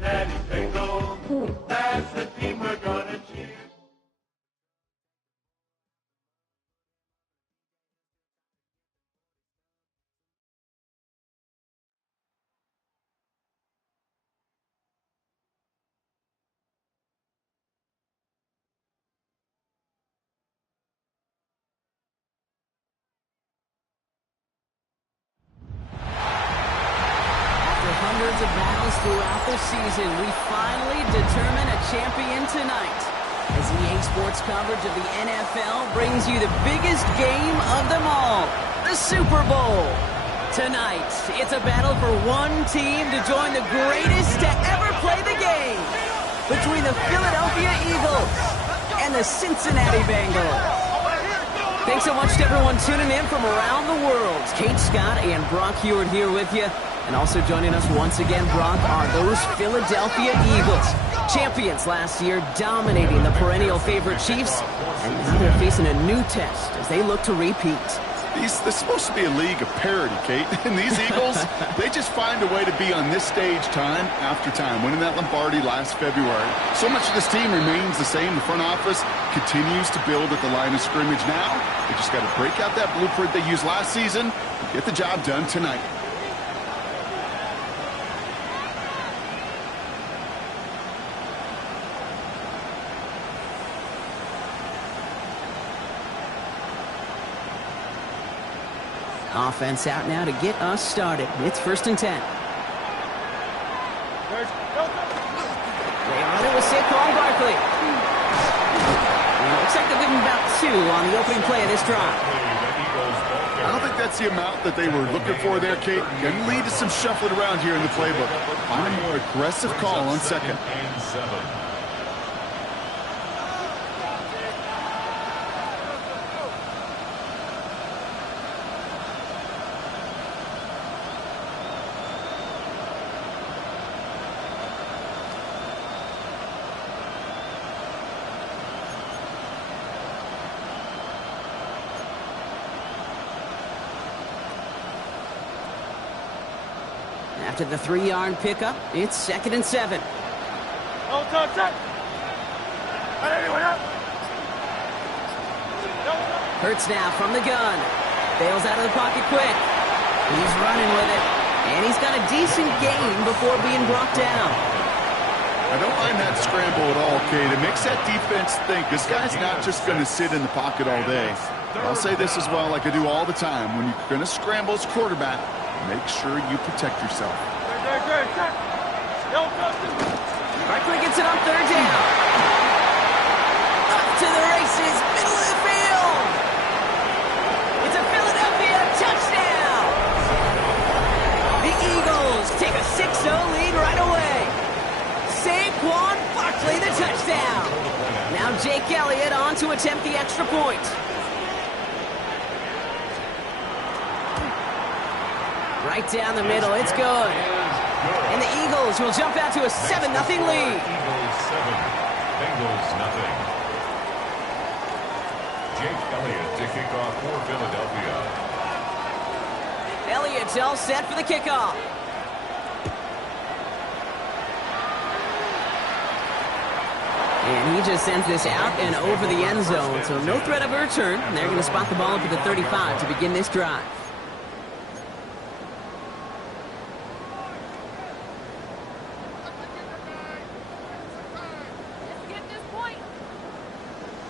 Daddy Bengal, that's the team we're gonna cheer. Hundreds of battles throughout the season, we finally determine a champion tonight. As EA Sports coverage of the NFL brings you the biggest game of them all, the Super Bowl. Tonight, it's a battle for one team to join the greatest to ever play the game, between the Philadelphia Eagles and the Cincinnati Bengals. Thanks so much to everyone tuning in from around the world. Kate Scott and Brock Hewitt here with you. And also joining us once again, Brock, are those Philadelphia Eagles. Champions last year, dominating the perennial favorite Chiefs. And now they're facing a new test as they look to repeat. This is supposed to be a league of parity, Kate. And these Eagles, they just find a way to be on this stage time after time. Winning that Lombardi last February. So much of this team remains the same. The front office continues to build at the line of scrimmage now. They just got to break out that blueprint they used last season and get the job done tonight. Offense out now to get us started. It's 1st and 10. They run it with Saquon Barkley. Looks like they'll give him about 2 on the opening play of this drive. I don't think that's the amount that they were looking for there, Kate. Going to lead to some shuffling around here in the playbook. Find a more aggressive call on second. After the 3-yard pickup, it's 2nd and 7. Hurts now from the gun. Bails out of the pocket quick. He's running with it. And he's got a decent gain before being brought down. I don't mind that scramble at all, Kate. It makes that defense think this guy's not just going to sit in the pocket all day. I'll say this as well, like I do all the time. When you're going to scramble as quarterback, make sure you protect yourself. Barkley gets it on 3rd down. Up to the races, middle of the field. It's a Philadelphia touchdown. The Eagles take a 6-0 lead right away. Saquon Barkley, the touchdown. Now Jake Elliott on to attempt the extra point. Right down the middle, it's good. And the Eagles will jump out to a 7-0 lead. Eagles 7, Bengals nothing. Jake Elliott to kick off for Philadelphia. Elliott's all set for the kickoff. And he just sends this out and over the end zone, so no threat of a return. And they're going to spot the ball up at the 35 to begin this drive.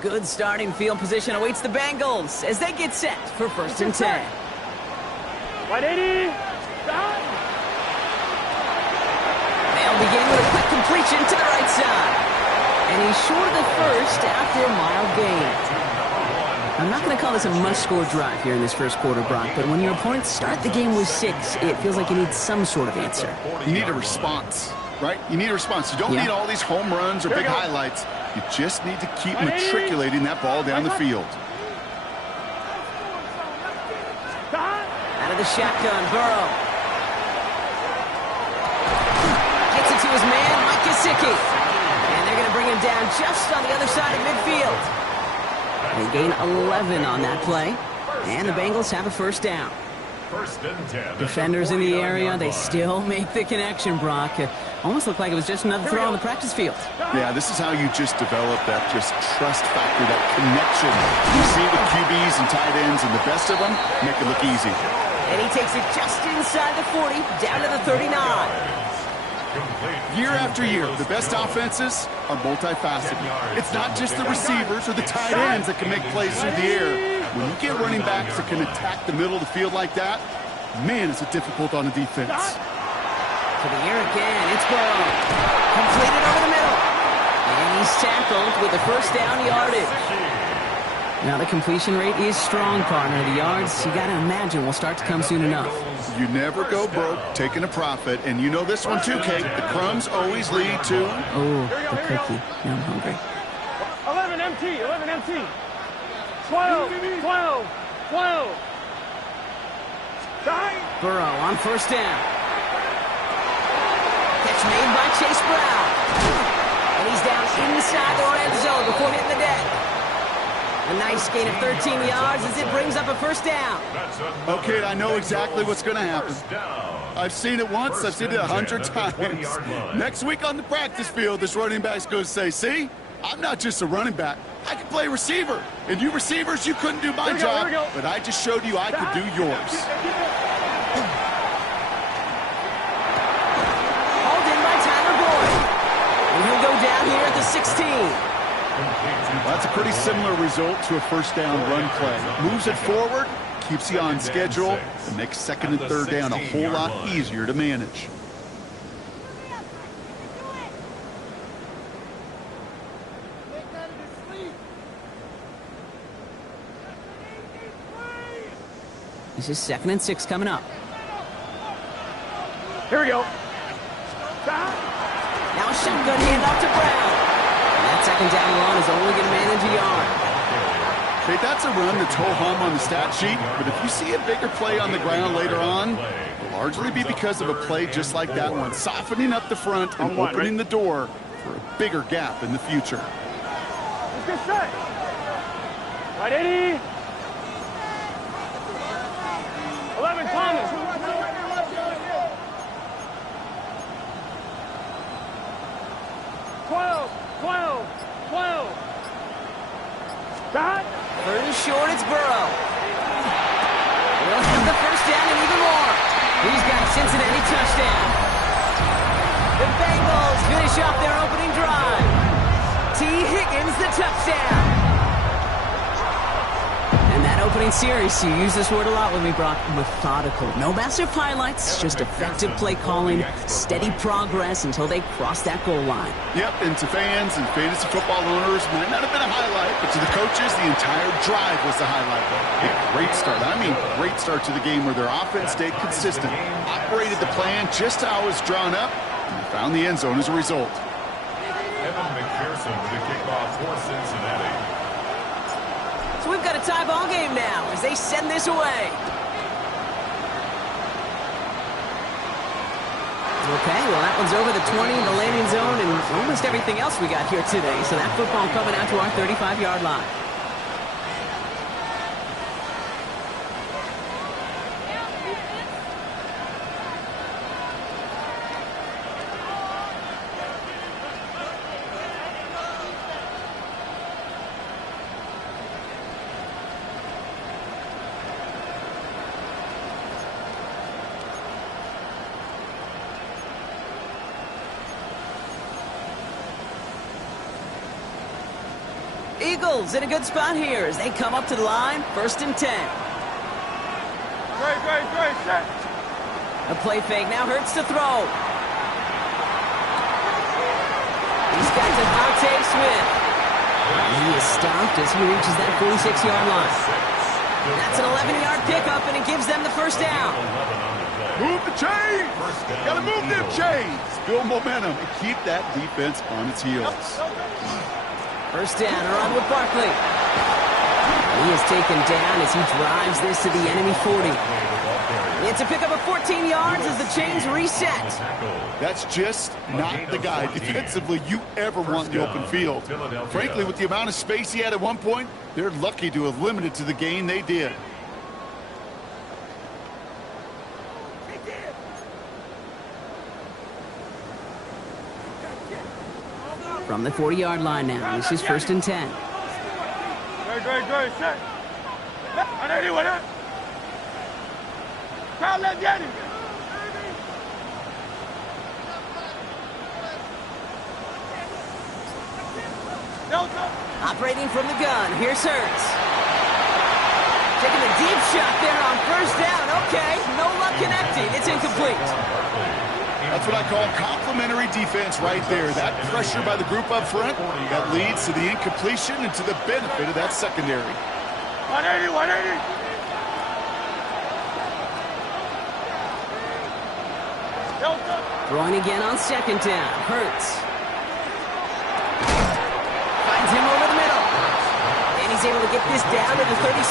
Good starting field position awaits the Bengals as they get set for 1st and 10. 180. Stop. They'll begin with a quick completion to the right side. And he's short of the first after a mild gain. I'm not going to call this a must-score drive here in this first quarter, Brock, but when your opponents start the game with 6, it feels like you need some sort of answer. You need a response, right? You need a response. You don't need all these home runs or big highlights. You just need to keep matriculating that ball down the field. Out of the shotgun, Burrow. Gets it to his man, Mike Gesicki. And they're going to bring him down just on the other side of midfield. They gain 11 on that play. And the Bengals have a 1st down. 1st and 10. Defenders in the area, they still make the connection, Brock. It almost looked like it was just another throw on the practice field. Yeah, this is how you just develop that just trust factor, that connection. You see it with QBs and tight ends, and the best of them make it look easy. And he takes it just inside the 40, down to the 39. Year after year, the best offenses are multifaceted. It's not just the receivers or the tight ends that can make plays through the air. When you get running backs that can attack the middle of the field like that, man, is it difficult on the defense. To the air again, it's Burrow. Completed over the middle. And he's tackled with the 1st down yardage. Now the completion rate is strong, partner. The yards, you got to imagine, will start to come soon enough. You never go broke taking a profit, and you know this one too, Kate. The crumbs always lead to... Oh, the cookie. Now I'm hungry. 11 MT. 11 MT. 12. 12. 12. Burrow on 1st down. Catch made by Chase Brown. And he's down inside the red zone before hitting the deck. A nice gain of 13 yards as it brings up a 1st down. Okay, I know exactly what's going to happen. I've seen it once. I've seen it 100 times. Next week on the practice field, this running back's going to say, see, I'm not just a running back. I can play receiver. And you receivers, you couldn't do my job, but I just showed you I could do yours. Hauled in by Tyler Boyd. And he'll go down here at the 16. That's a pretty similar result to a 1st down run play. Moves it forward, keeps you on schedule, and makes 2nd and 3rd down a whole lot easier to manage. This is 2nd and 6 coming up. Here we go. Now a shotgun handoff to Brown. That 2nd down run is only going to manage a yard. Okay, that's a run that's ho-hum on the stat sheet, but if you see a bigger play on the ground later on, it'll largely be because of a play just like that one, softening up the front and opening the door for a bigger gap in the future. Let's get set. 180. 11 Thomas. 12. 12. 12. Got. 3rd and short, it's Burrow. They'll have the 1st down and even more. He's got a Cincinnati touchdown. The Bengals finish off their opening drive. T. Higgins, the touchdown. And that opening series, you use this word a lot with me, Brock, methodical. No massive highlights, just effective play calling, steady progress until they cross that goal line. Yep, and to fans and fantasy football owners, might not have been a highlight, but to the coaches, the entire drive was the highlight. A great start. I mean, great start to the game where their offense stayed consistent, operated the plan just how it was drawn up, and found the end zone as a result. Evan McPherson with the kickoff for Cincinnati. So we've got a tie ball game now as they send this away. Okay, well, that one's over the 20, the landing zone, and almost everything else we got here today. So that football coming out to our 35-yard line. Eagles in a good spot here as they come up to the line, 1st and 10. Great, set. A play fake, now Hurts to throw. He's got Devontae Smith. He is stopped as he reaches that 46-yard line. That's an 11-yard pickup, and it gives them the first down. Move the chains! Gotta move them chains! Build momentum and keep that defense on its heels. First down, around with Barkley. He is taken down as he drives this to the enemy 40. It's a pickup of 14 yards as the chains reset. That's just not the guy defensively you ever want in the open field. Frankly, with the amount of space he had at one point, they're lucky to have limited to the gain they did. From the 40-yard line now, this is 1st and 10. Great, set. On anyone, huh? Crowd, let's get it. Operating from the gun, here's Hurts. Taking a deep shot there on 1st down. Okay, no luck connecting. It's incomplete. That's what I call complimentary defense right there. That pressure by the group up front, that leads to the incompletion and to the benefit of that secondary. 180. Throwing again on 2nd down. Hurts. Finds him over the middle. And he's able to get this down to the 36.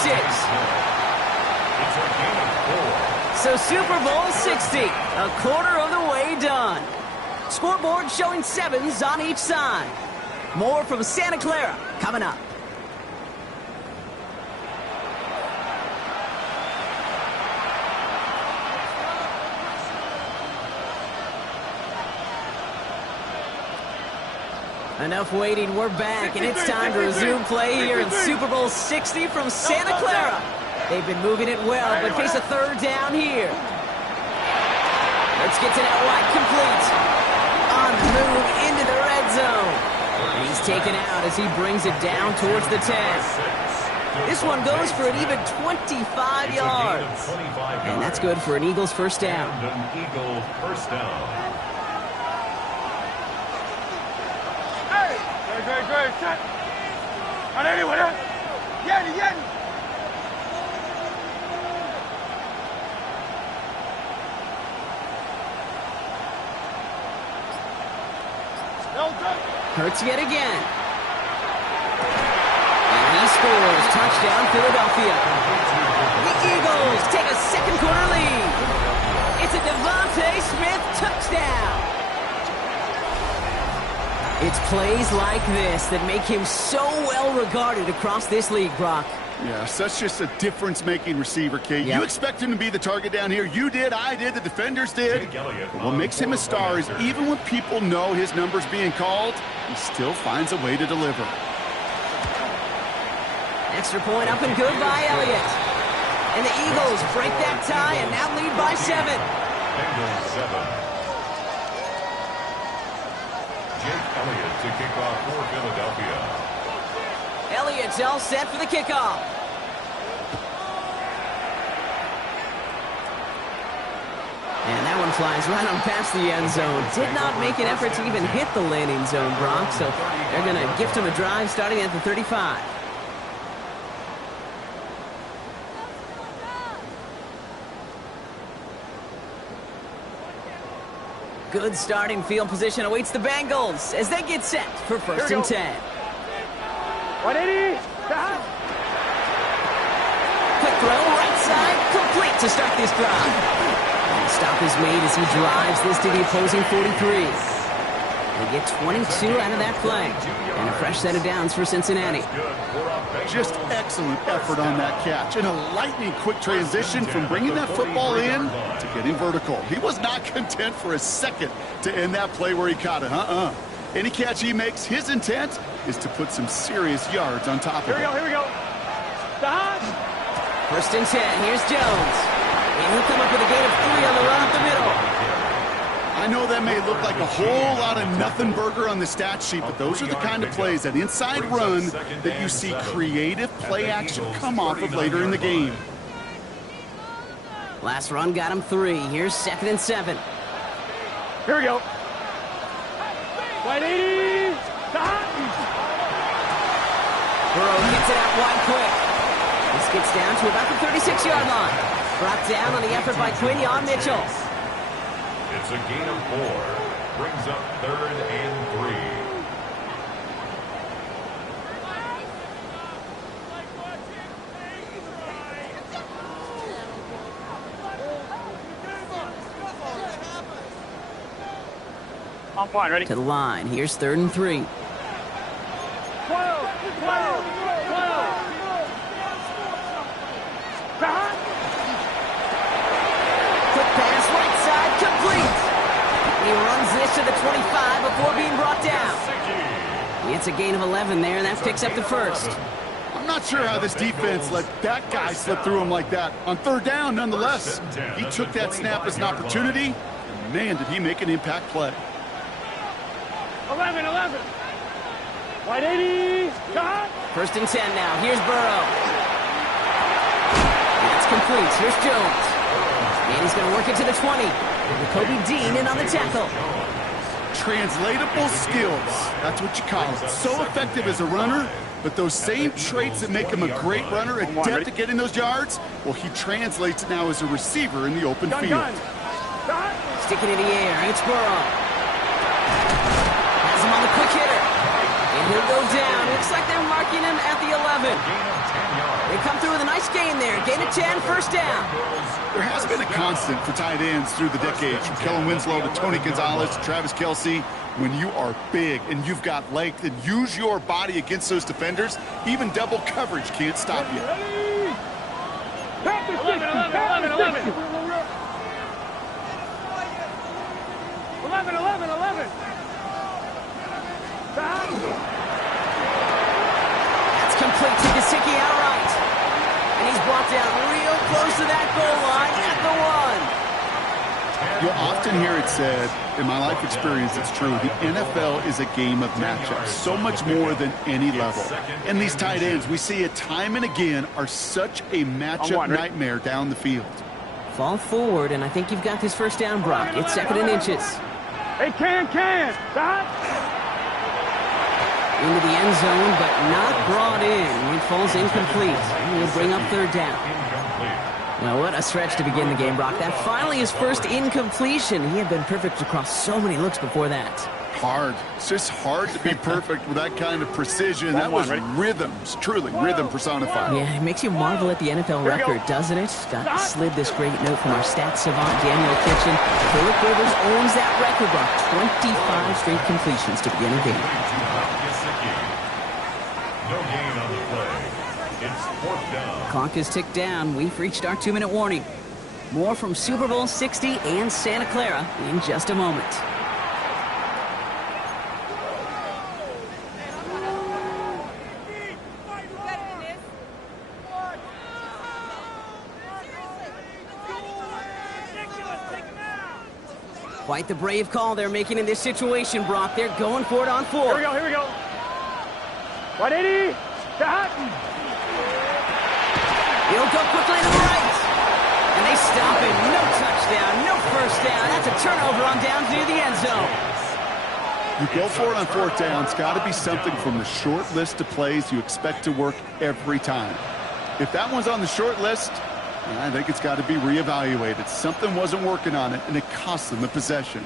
So Super Bowl 60, a quarter of the way done. Scoreboard showing 7s on each side. More from Santa Clara coming up. Enough waiting, we're back, and it's time to resume play here in Super Bowl 60 from Santa Clara. They've been moving it well, but face a 3rd down here. Let's get to that wide, complete. On the move into the red zone. And he's taken out as he brings it down towards the 10. This one goes for an even 25 yards. And that's good for an Eagles first down. Great, set. On anyone, huh? Yeti. Hurts yet again. And he scores. Touchdown, Philadelphia. The Eagles take a second quarter lead. It's a Devontae Smith touchdown. It's plays like this that make him so well regarded across this league, Brock. Yes, that's just a difference-making receiver, Kate. Yep. You expect him to be the target down here. You did, I did, the defenders did. But what makes him a star is even when people know his number's being called, he still finds a way to deliver. Extra point up and good by Elliott. And the Eagles break that tie and now lead by 7. Bengals 7. Jake Elliott to kick off for Philadelphia. Elliott's all set for the kickoff. And that one flies right on past the end zone. Did not make an effort to even hit the landing zone, Brock. So they're going to gift him a drive starting at the 35. Good starting field position awaits the Bengals as they get set for 1st and 10. 180. Quick throw, right side, complete to start this drive. And stop is made as he drives this to the opposing 43. They get 22 out of that play. And a fresh set of downs for Cincinnati. Just excellent effort on that catch. And a lightning-quick transition from bringing that football in to getting vertical. He was not content for a second to end that play where he caught it. Any catch he makes, his intent is to put some serious yards on top of it. Here we go. Stop. 1st and 10. Here's Jones. And he'll come up with a gain of 3 on the run up the middle. I know that may look like a whole lot of nothing burger on the stat sheet, but those are the kind of plays, that inside run, that you see creative play action come off of later in the game. Last run got him 3. Here's 2nd and 7. Here we go. 180. Burrow gets it out wide quick. This gets down to about the 36-yard line. Brought down on the effort by Quinn on Mitchell. It's a gain of 4. Brings up 3rd and 3. I'm fine, ready? To the line. Here's 3rd and 3. 12, 12, 12. Quick pass, right side, complete. He runs this to the 25 before being brought down. It's a gain of 11 there, and that picks up the 1st. I'm not sure how this defense let that guy slip through him like that. On 3rd down, nonetheless, he took that snap as an opportunity, and man, did he make an impact play. 11, 11. 180. 1st and 10 now. Here's Burrow. That's complete. Here's Jones. And he's going to work it to the 20. Kobe Dean in on the tackle. Translatable skills. That's what you call it. So effective as a runner, but those same traits that make him a great runner, adept at getting those yards, well, he translates it now as a receiver in the open field. Stick it in the air. It's Burrow. Has him on the quick hitter. And he'll go down. Looks like they're marking him at the 11. They come through with a nice gain there. Gain of 10, 1st down. There has been a constant for tight ends through the decades, from Kellen Winslow to Tony Gonzalez to Travis Kelce. When you are big and you've got length and use your body against those defenders, even double coverage can't stop you. 11, 11, 11, 11. 11, 11, 11. That's complete to Gesicki outright. And he's brought down real close to that goal line at the 1. You'll often hear it said, in my life experience, it's true, the NFL is a game of matchups, so much more than any level. And these tight ends, we see it time and again, are such a matchup nightmare down the field. Fall forward, and I think you've got this 1st down, Brock. It's 2nd and inches. Hey, can. Into the end zone, but not brought in. It falls incomplete. And we'll bring up 3rd down. Well, what a stretch to begin the game, Brock. That finally his 1st incompletion. He had been perfect across so many looks before that. Hard. It's just hard to be perfect with that kind of precision. That was rhythms, truly rhythm personified. Yeah, it makes you marvel at the NFL record, doesn't it? Got slid this great note from our stats savant, Daniel Kitchen. Phillip Rivers owns that record, Brock. 25 straight completions to begin a game. No gain on the play. It's 4th down. Clock is ticked down. We've reached our 2-minute warning. More from Super Bowl 60 and Santa Clara in just a moment. Quite the brave call they're making in this situation, Brock. They're going for it on 4. Here we go. 180. He'll go quickly to the right. And they stop him. No touchdown, no 1st down. That's a turnover on down near the end zone. You go for it on 4th down. It's got to be something from the short list of plays you expect to work every time. If that one's on the short list, I think it's got to be reevaluated. Something wasn't working on it, and it cost them the possession.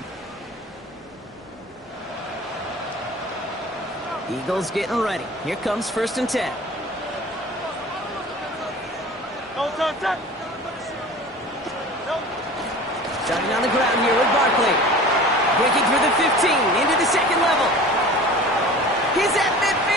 Eagles getting ready. Here comes 1st and 10. Starting on the ground here with Barkley. Breaking through the 15, into the 2nd level. He's at midfield.